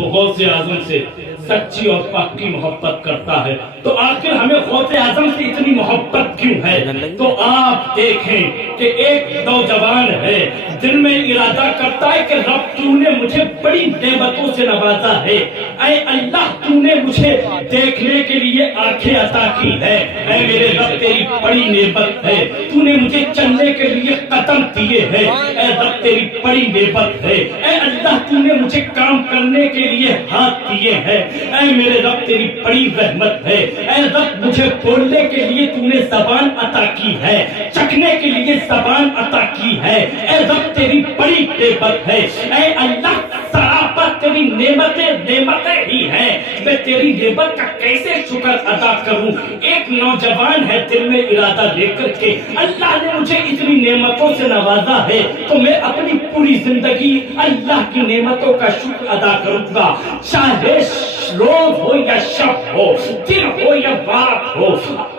وہ غوث اعظم سے سچی اور پکی محبت کرتا ہے، تو آخر ہمیں غوث اعظم سے اتنی محبت کیوں ہے؟ تو آپ دیکھیں کہ ایک نوجوان ہے دل میں ارادہ کرتا ہے کہ رب تو نے مجھے بڑی نعمتوں سے نوازا ہے، اے اللہ تو نے مجھے دیکھنے کے لیے آنکھیں عطا کی ہے، اے میرے رب تیری بڑی نعمت ہے، تو نے مجھے چلنے کے لیے قدم دیے ہیں، اے رب تیری بڑی نعمت ہے، اے اللہ تو نے مجھے کام کرنے کے لیے ہاتھ دیے ہیں، اے میرے رب تیری بڑی رحمت ہے، اے رب مجھے بولنے کے لیے تو نے زبان عطا کی ہے، چکھنے کے لیے زبان عطا کی ہے، اے رب تیری بڑی نعمت ہے، اے اللہ سراپا تیری نعمتیں ہی ہیں، میں تیری نعمت کا کیسے شکر ادا کروں؟ ایک نوجوان ہے دل میں ارادہ لے کر کے اللہ نے مجھے اتنی نعمتوں سے نوازا ہے تو میں اپنی پوری زندگی اللہ کی نعمتوں کا شکر ادا کروں گا، چاہے روز ہو یا شب ہو، دن ہو یا رات ہو،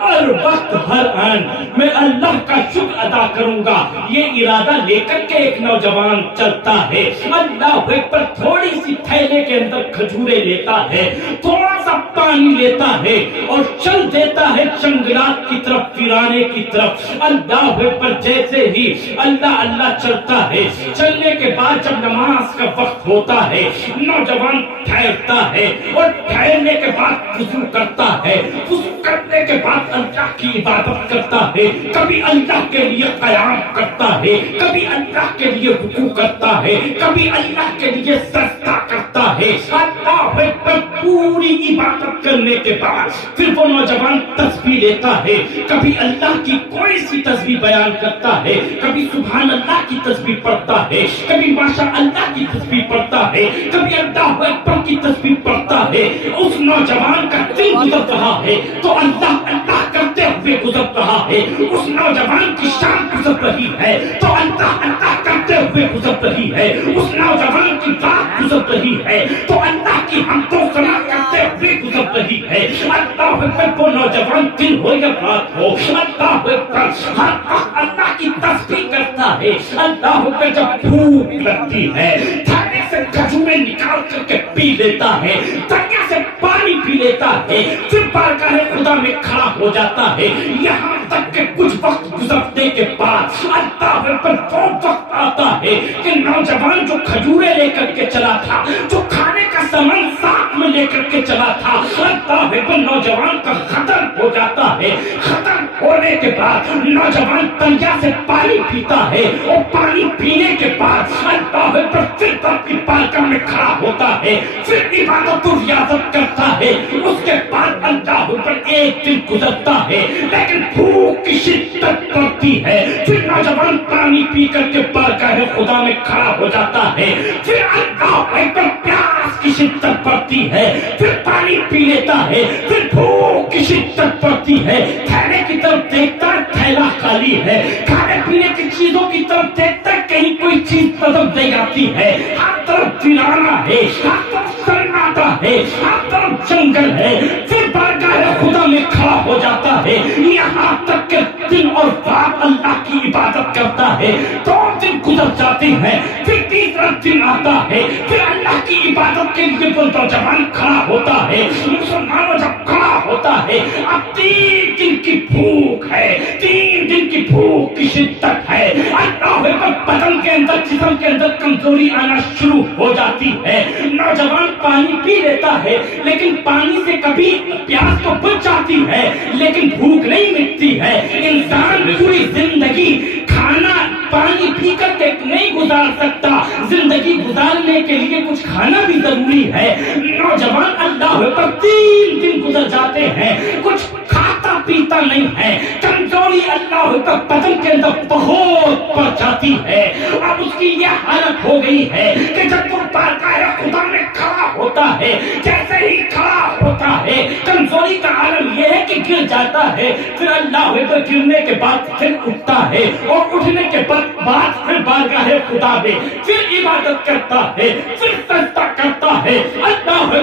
ہر وقت ہر آن میں اللہ کا شکر ادا کروں گا۔ یہ ارادہ لے کر کے ایک نوجوان چلتا ہے، اللہ پر تھوڑی سی تھیلے کے اندر کھجورے لیتا ہے، تھوڑا سا پانی لیتا ہے اور چل دیتا ہے جنگلات کی طرف، ویرانے کی طرف۔ اللہ پر جیسے ہی اللہ اللہ چلتا ہے، چلنے کے بعد جب نماز کا وقت ہوتا ہے نوجوان ٹھہرتا ہے اور ٹھہرنے کے بعد وضو کرتا ہے، وضو کرنے کے بعد اللہ کی عبادت کرتا ہے، کبھی اللہ کے لیے قیام کرتا ہے، کبھی اللہ کے لیے رکوع کرتا ہے، کبھی اللہ کے لیے سجدہ کرتا ہے۔ اللہ پر پوری عبادت کرنے کے بعد پھر وہ نوجوان تسبیح لیتا ہے، کبھی اللہ کی کوئی سی تسبیح بیان کرتا ہے، کبھی سبحان اللہ کی تسبیح پڑھتا ہے، کبھی ماشاء اللہ کی تسبیح پڑھتا ہے، کبھی اللہ اکبر کی تسبیح پڑھتا ہے۔ اس نوجوان کا دل گزر رہا ہے تو اللہ اللہ کرتے ہوئے گزر رہا ہے، اس نوجوان کی شان گزر رہی ہے تو اللہ اللہ کرتے ہوئے گزر رہی ہے، اس نوجوان کی رات گزر رہی ہے تو اللہ کی حمد و ثنا کرتے ہوئے گزر رہی ہے۔ اللہ اکبر، وہ نوجوان دن ہو یا رات ہو، اللہ اکبر ہر وقت اللہ کی تسبیح کرتا ہے۔ اللہ اکبر، جب بھوک لگتی ہے تھانے سے کھجورے نکال کر کے پی لیتا ہے، دریا سے پانی پی لیتا ہے، پھر بارگاہ خدا میں کھڑا ہو جاتا ہے، یہاں تک کہ کچھ وقت گزرنے کے بعد اللہ پر وہ وقت آتا ہے کہ نوجوان جو کھجورے لے کر کے چلا تھا، جو کھانے کا سامان ساتھ میں لے کر کے چلا تھا، اللہ پر نوجوان کا ختم ہو جاتا ہے۔ ختم ہونے کے بعد نوجوان دریا سے پانی پیتا ہے اور پانی پینے کے بعد اللہ پر پھر اپنی بارگاہ میں کھڑا ہوتا ہے، پھر عبادت و ریاضت کرتا ہے۔ اس کے بعد اللہ پر ایک دن گزرتا ہے لیکن بھوک کی شدت پڑتی ہے، پھر نوجوان پانی پی کر کے بارگاہ خدا میں کھڑا ہو جاتا ہے، پھر اللہ پر پیاس کی شدت پڑتی ہے، پھر پانی پی لیتا ہے، پھر بھوک کی شدت پڑتی ہے، تھیلے کی طرف دیکھتا ہے تھیلا خالی ہے، کھانے پینے کی چیزوں کی طرف دیکھتا ہے کہیں کوئی چیز نظر نہیں آتی ہے، ہر طرف ویرانہ ہے، ہر طرف سناٹا ہے، ہر طرف جنگل ہے، پھر بارگاہ خدا میں کھڑا ہو جاتا ہے، یہاں تک کہ دن اور رات اللہ کی عبادت کرتا ہے۔ 2 دن گزر جاتے ہیں، پھر تیسرا دن آتا ہے، پھر اللہ کی عبادت کے لیے وہ نوجوان کھڑا ہوتا ہے۔ مسلمانوں جب کھڑا ہوتا ہے، اب 3 دن کی بھوک ہے، 3 دن کی بھوک کی شدت ہے، اللہ پر بدن کے اندر جسم کے اندر کمزوری آنا شروع ہو جاتی ہے۔ نوجوان پانی پی لیتا ہے لیکن پانی سے کبھی پیاس تو بجھ جاتی ہے لیکن بھوک نہیں مٹتی ہے۔ انسان پوری زندگی کھانا پانی پی کر کے نہیں گزار سکتا، زندگی گزارنے کے لیے کچھ کھانا بھی ضروری ہے۔ نوجوان اللہ پر 3 دن گزر جاتے ہیں، کچھ کھاتا پیتا نہیں ہے، کمزوری اللہ کا بدن کے اندر بہت پڑ جاتی ہے۔ اب اس کی یہ حالت ہو گئی ہے کہ جب وہ بارگاہ خدا میں کھڑا ہوتا ہے، جیسے ہی کھڑا ہوتا ہے کمزوری کا عالم یہ ہے کہ گر جاتا ہے، پھر اللہ پر گرنے کے بعد پھر اٹھتا ہے اور اٹھنے کے بعد پھر بارگاہ خدا میں پھر عبادت کرتا ہے، پھر سجدہ کرتا ہے۔ اللہ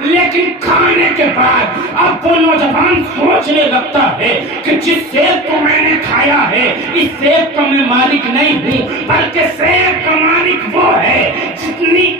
لیکن کھانے کے بعد اب وہ نوجوان سوچنے لگتا ہے کہ جس سیب کو میں نے کھایا ہے اس سیب کا میں مالک نہیں ہوں، بلکہ سیب کا مالک وہ ہے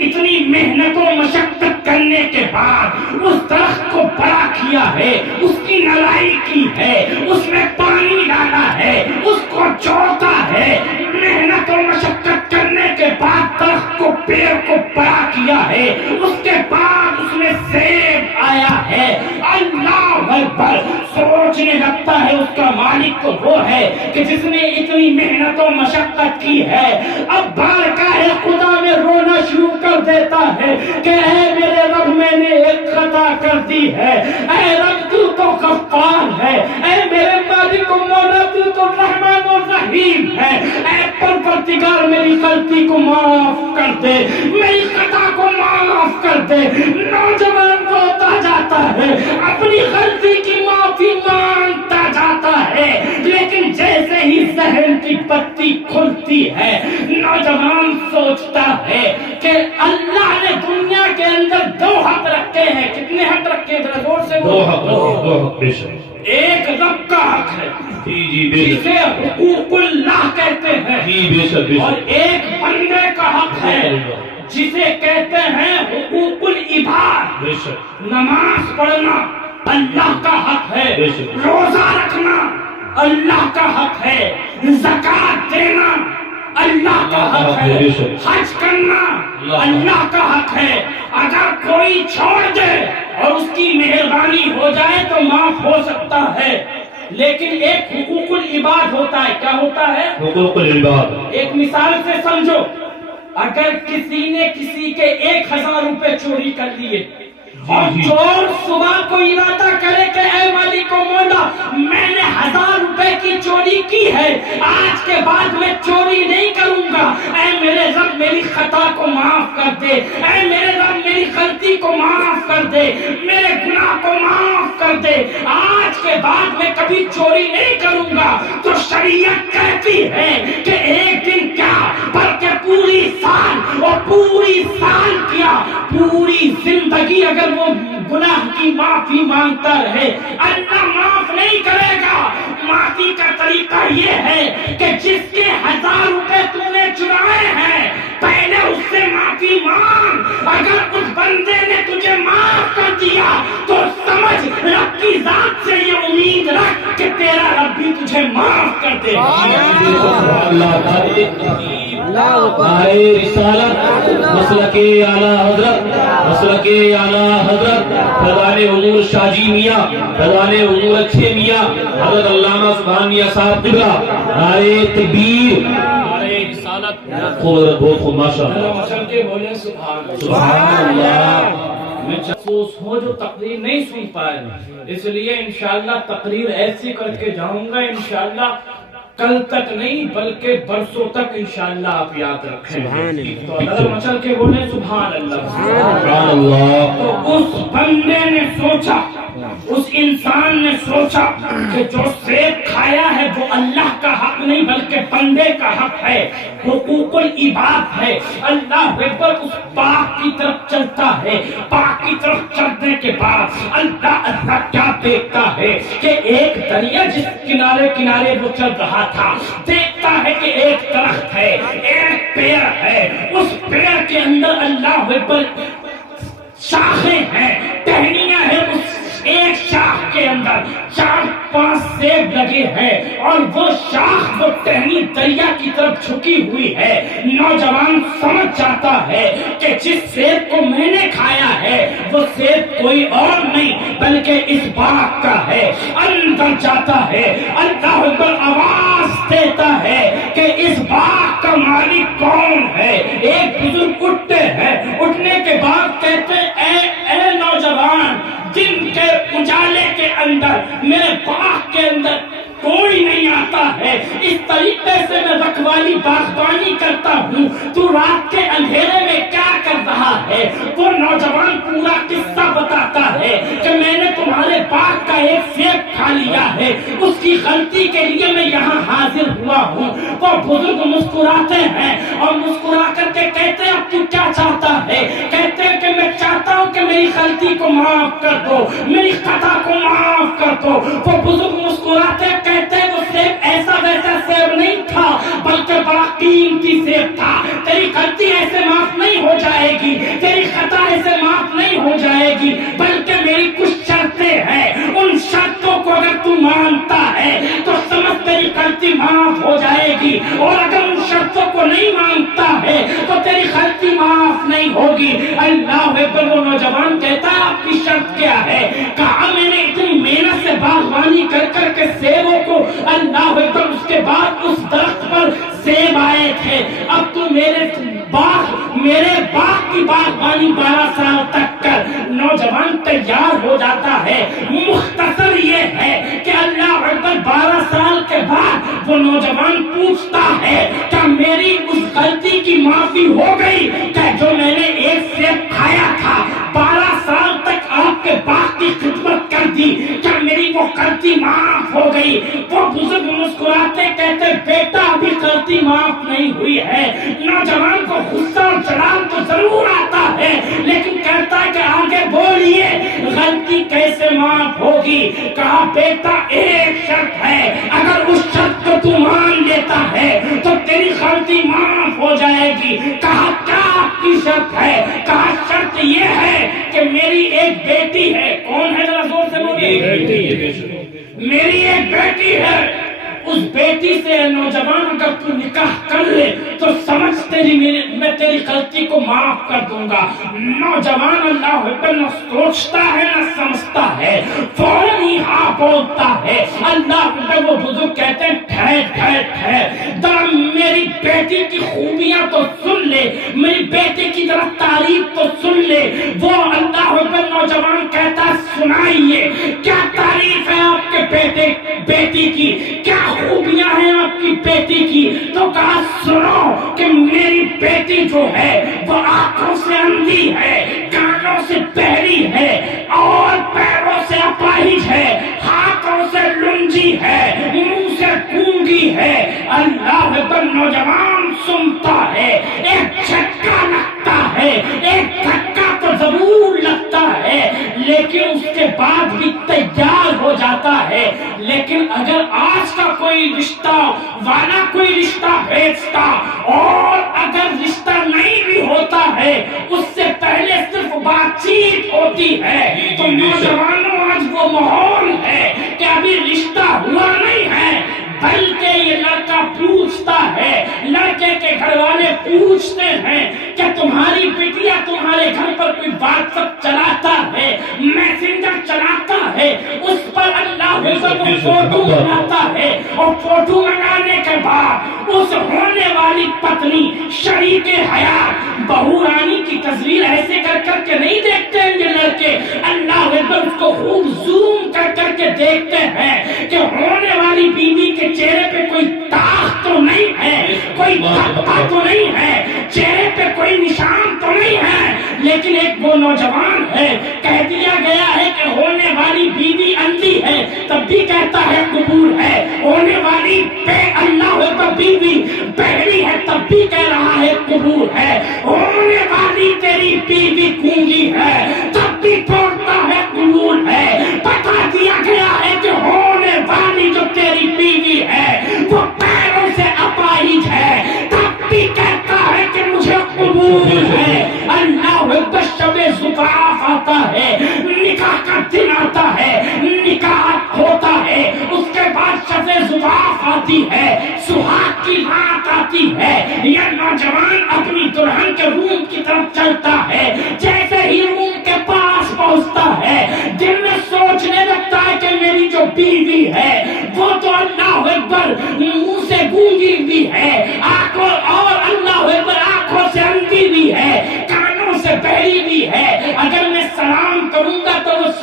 اتنی محنت و مشقت کرنے کے بعد اس درخت کو بڑا کیا ہے، اس کی نلائی کی ہے، اس میں پانی ڈالا ہے، اس کو جوتا ہے، محنت و مشقت کرنے کے بعد درخت کو پیڑ کو بڑا کیا ہے، اس کے بعد اس میں سیب آیا ہے۔ اللہ اکبر، سوچنے لگتا ہے اس کا مالک تو وہ ہے کہ جس نے اتنی محنت و مشقت کی ہے۔ اب بارگاہ خدا میں رونا شروع کر دیتا ہے کہ اے میرے رب، میں نے ایک خطا کر دی ہے، اے رب تو غفار ہے، اے میرے مالک و مولا تو رحمان و رحیم ہے، اے پروردگار میری غلطی کو معاف کر دے، میری خطا کو معاف کر دے۔ نوجوان روتا جاتا ہے، اپنی غلطی کی معافی مانگتا جاتا ہے، لیکن جیسے ہی ذہن کی بتی کھلتی ہے نوجوان سوچتا ہے کہ اللہ نے دنیا کے اندر دو حق رکھے ہیں۔ کتنے حق رکھے ہیں؟ ذرا زور سے دو حق، بے شک۔ ایک رب کا حق ہے جی بے شک، جسے حقوق اللہ کہتے ہیں، جی بے شک، بے اور شک۔ ایک بندے کا حق ہے جسے کہتے ہیں حقوق العباد۔ بے شک، نماز پڑھنا اللہ کا حق ہے، بے شک۔ روزہ رکھنا اللہ کا حق ہے، زکوٰۃ دینا اللہ کا حق ہے، بے شک۔ حج کرنا اللہ کا حق ہے۔ اگر کوئی چھوڑ دے اور اس کی مہربانی ہو جائے تو معاف ہو سکتا ہے، لیکن ایک حقوق العباد ہوتا ہے۔ کیا ہوتا ہے؟ حقوق العباد۔ ایک مثال سے سمجھو، اگر کسی نے کسی کے 1000 روپے چوری کر لیے اور چور صبح کو ارادہ کرے کہ اے مالک و مولا، میں نے 1000 روپے کی چوری کی ہے، آج کے بعد میں چوری نہیں کروں گا، اے میرے رب میری خطا کو معاف کر دے، اے میرے رب میری غلطی کو معاف کر دے، میرے گناہ کو معاف کر دے، آج کے بعد میں کبھی چوری نہیں کروں گا، تو شریعت کہتی ہے کہ ایک دن کیا بلکہ پوری سال، اور پوری سال کیا پوری زندگی اگر وہ گناہ کی معافی مانگتا رہے اللہ معاف نہیں کرے گا۔ معافی کا طریقہ یہ ہے کہ جس کے 1000 روپے تم نے چرائے ہیں پہلے اس سے معافی مانگ، اگر اس بندے نے تجھے معاف کر دیا تو سمجھ رب کی ذات سے یہ امید رکھ کہ تیرا رب بھی تجھے معاف کر دے گا۔ نعرے رسالت، مسلک اعلیٰ حضرت، مسلک اعلیٰ حضرت فیضان حضور شاہ جی میاں، فیضان حضور اچھے میاں حضرت علامہ سبحان میاں صاحب قبلہ، نعرے تکبیر، نعرے رسالت، بہت خوب ماشاءاللہ، سبحان اللہ۔ افسوس ہو جو تقریر نہیں سن پائے، اس لیے انشاءاللہ تقریر ایسی کر کے جاؤں گا، انشاءاللہ کل تک نہیں بلکہ برسوں تک انشاءاللہ آپ یاد رکھیں گے۔ تو اللہ مچل کے بولیں سبحان اللہ، سبحان اللہ۔ تو اس بندے نے سوچا، اس انسان نے سوچا کہ جو سیب کھایا ہے وہ اللہ کا حق نہیں بلکہ بندے کا حق ہے، حقوق العباد ہے۔ اللہ اکبر، اس باغ کی طرف چلتا ہے، باغ کی طرف چلنے کے بعد اللہ کیا دیکھتا ہے کہ ایک دریا جس کنارے کنارے وہ چل رہا تھا، دیکھتا ہے کہ ایک درخت ہے، ایک پیڑ ہے، اس پیڑ کے اندر اللہ اکبر شاخیں ہیں، ٹہنیاں ہیں، اس ایک شاخ کے اندر 4-5 سیب لگے ہیں اور وہ شاخ وہ ٹہنی دریا کی طرف جھکی ہوئی ہے۔ نوجوان سمجھ جاتا ہے کہ جس سیب کو میں نے کھایا ہے وہ سیب کوئی اور نہیں بلکہ اس باغ کا ہے۔ اندر جاتا ہے، اللہ اکبر آواز دیتا ہے کہ اس باغ کا مالک کون ہے۔ ایک بزرگ اٹھتے ہیں، اٹھنے کے بعد کہتے اے نوجوان، دن کے اجالے کے اندر میرے باغ کے اندر کوئی نہیں آتا ہے، اس طریقے سے میں رکھوالی باغبانی کرتا ہوں، تو رات کے اندھیرے میں کیا کر رہا ہے؟ وہ نوجوان پورا قصہ بتاتا ہے کہ میں نے تمہارے پاک کا ایک سیب کھا لیا ہے، اس کی غلطی کے لیے میں یہاں حاضر ہوا ہوں۔ وہ بزرگ مسکراتے ہیں اور مسکرا کر کے کہتے ہیں اب تو کیا چاہتا ہے؟ کہتے ہیں کہ میں چاہتا ہوں کہ میری غلطی کو معاف کر دو، میری خطا کو معاف کر دو۔ وہ بزرگ مسکراتے ہیں، کہتے ہیں وہ سیب ایسا ویسا سیب نہیں تھا بلکہ بڑا قیمتی سیب تھا۔ تیری غلطی ایسے معاف نہیں ہو جائے گی، تیری خطا ایسے معاف نہیں ہو جائے گی، بلکہ میری کچھ شرطیں ہیں، ان شرطوں کو اگر تو مانتا ہے تو سمجھ تیری غلطی معاف ہو جائے گی، اور اگر ان شرطوں کو نہیں مانتا ہے تو تیری غلطی معاف نہیں ہوگی۔ اللہ اکبر۔ وہ نوجوان کہتا ہے آپ کی شرط کیا ہے؟ کہا میں نے اتنی محنت سے باغبانی کر کر کے سیبوں کو، اللہ اکبر، اس کے بعد اس درخت پر سیب آئے تھے، اب تو میرے باغ کی باغبانی 12 سال تک کر۔ نوجوان تیار ہو جاتا ہے۔ مختصر یہ ہے کہ اللہ اکبر 12 سال کے بعد وہ نوجوان پوچھتا ہے کیا میری اس غلطی کی معافی ہو گئی کہ جو میں نے ایک سیب کھایا تھا، 12 سال تک آپ کے باغ کی خدمت کر دی، کیا میری وہ غلطی معاف ہو گئی؟ وہ بزرگ مسکراتے کہتے بیٹا ابھی غلطی معاف نہیں ہوئی ہے۔ نوجوان کو غصہ اور جلال تو ضرور آتا ہے، لیکن کہتا ہے کہ آگے بولیے غلطی کیسے معاف ہوگی؟ کہا بیٹا ایک شرط ہے، اگر اس شرط کو تو مان لیتا ہے تو تیری غلطی معاف ہو جائے گی۔ کہا کیا آپ کی شرط ہے؟ کہا شرط یہ ہے کہ میری ایک بیٹی ہے۔ کون ہے ذرا زور سے بولیے؟ میری ایک بیٹی ہے، اس بیٹی سے نوجوان اگر تو نکاح کر لے تو سمجھ میں تیری غلطی کو معاف کر دوں گا۔ نوجوان اللہ اکبر نہ سوچتا ہے نہ سمجھتا ہے، فوراً ہی ہاں بولتا ہے۔ اللہ اکبر۔ وہ بزرگ کہتے ہیں ٹھہر، میری بیٹی کی خوبیاں تو سن لے، میری بیٹی کی ذرا تعریف تو سن لے۔ وہ اللہ اکبر نوجوان کہتا ہے سنائیے کیا تعریف ہے آپ کے بیٹی کی، کیا خوبیاں ہیں آپ کی بیٹی کی؟ تو کہا سنو کہ میری بیٹی جو ہے وہ آنکھوں سے اندھی ہے، کانوں سے بہری ہے، اور پیروں سے اپاہج ہے، ہاتھوں سے لنجی ہے، منہ سے گونگی ہے۔ اللہ اکبر۔ نوجوان سنتا ہے، ایک جھٹکا لگتا ہے، ایک دھکا تو ضرور لگتا ہے، لیکن اس کے بعد بھی تیار ہو جاتا ہے۔ لیکن اگر آج کا کوئی رشتہ والا کوئی رشتہ بھیجتا اور اگر رشتہ نہیں بھی ہوتا ہے، اس سے پہلے صرف بات چیت ہوتی ہے، تو نوجوانوں آج وہ ماحول ہے کہ ابھی رشتہ ہوا نہیں ہے، بلکہ یہ لڑکا پوچھتا ہے، لڑکے کے گھر والے پوچھتے ہیں کہ تمہاری بٹیا تمہارے گھر پر کوئی واٹس ایپ چلاتا ہے، میسنجر چلاتا ہے، اس پر اللہ فوٹو بناتا ہے، اور فوٹو بنانے کے بعد اس ہونے والی پتنی شریک حیات بہو رانی کی تصویر ایسے کر کر کے نہیں دیکھتے ہیں یہ لڑکے، اللہ اکبر، اس کو خوب زوم کر کر کے دیکھتے ہیں کہ ہونے والی بیوی کے چہرے پہ کوئی داغ تو نہیں ہے، کوئی دھبا تو نہیں ہے، چہرے پہ کوئی نشان تو نہیں ہے۔ لیکن ایک وہ نوجوان ہے، کہہ دیا گیا ہے کہ ہونے والی بیوی اندھی ہے تب بھی کہتا ہے قبول ہے، ہونے والی اللہ اکبر بیوی بہری ہے تب بھی کہہ رہا ہے قبول ہے، ہونے والی تیری بیوی گونگی ہے تب بھی بولتا ہے قبول ہے۔ بتا دیا گیا ہے کہ ہونے والی جو تیری بیوی ہے وہ پیروں سے اپاہج ہے تب بھی کہتا ہے کہ مجھے قبول ہے۔ اللہ اکبر۔ شب زفاف آتا ہے، نکاح کا دن آتا ہے، نکاح ہوتا ہے، اس کے بعد شب زفاف آتی ہے، سہاگ کی رات آتی ہے، یہ نوجوان اپنی دلہن کے روم کی طرف چلتا ہے، جیسے ہی روم کے پاس پہنچتا ہے دل میں سوچنے لگتا ہے کہ میری جو بیوی ہے وہ تو اللہ اکبر منہ سے گونگی بھی ہے، آنکھوں اور اللہ اکبر آنکھوں سے اندھی بھی ہے، کانوں سے بہری بھی ہے، اگر میں سلام کروں گا تو وہ